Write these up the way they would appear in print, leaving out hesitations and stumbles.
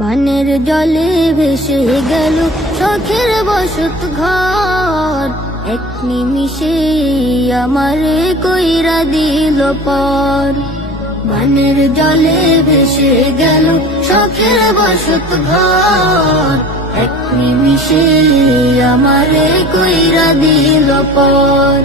বানের জলে ভেসে গেল শখের বসত ঘর, এক নিমিষে আমারে কইরা দিল পর। বানের জলে ভেসে গেল শখের বসত ঘর, এক নিমিষে আমারে কইরা দিল পর।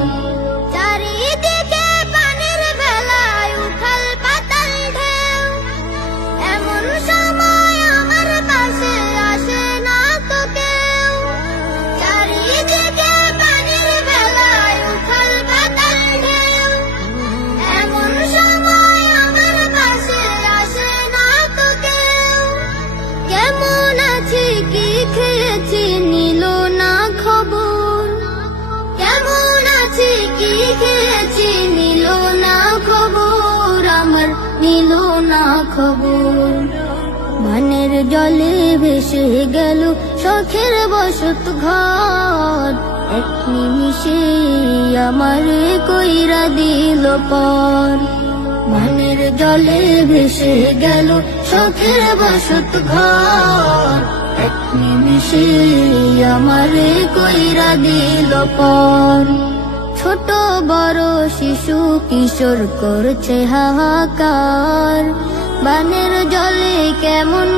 খবর বানের জলে ভেসে গেল শখের বসত ঘর, এক নিমিষে আমারে কইরা দিল পর। বানের জলে ভেসে গেল শখের বসত ঘর, এক নিমিষে আমারে কইরা দিল পর। ছোট বড় শিশু কিশোর করছে হাহাকার, বানের জলে কেমন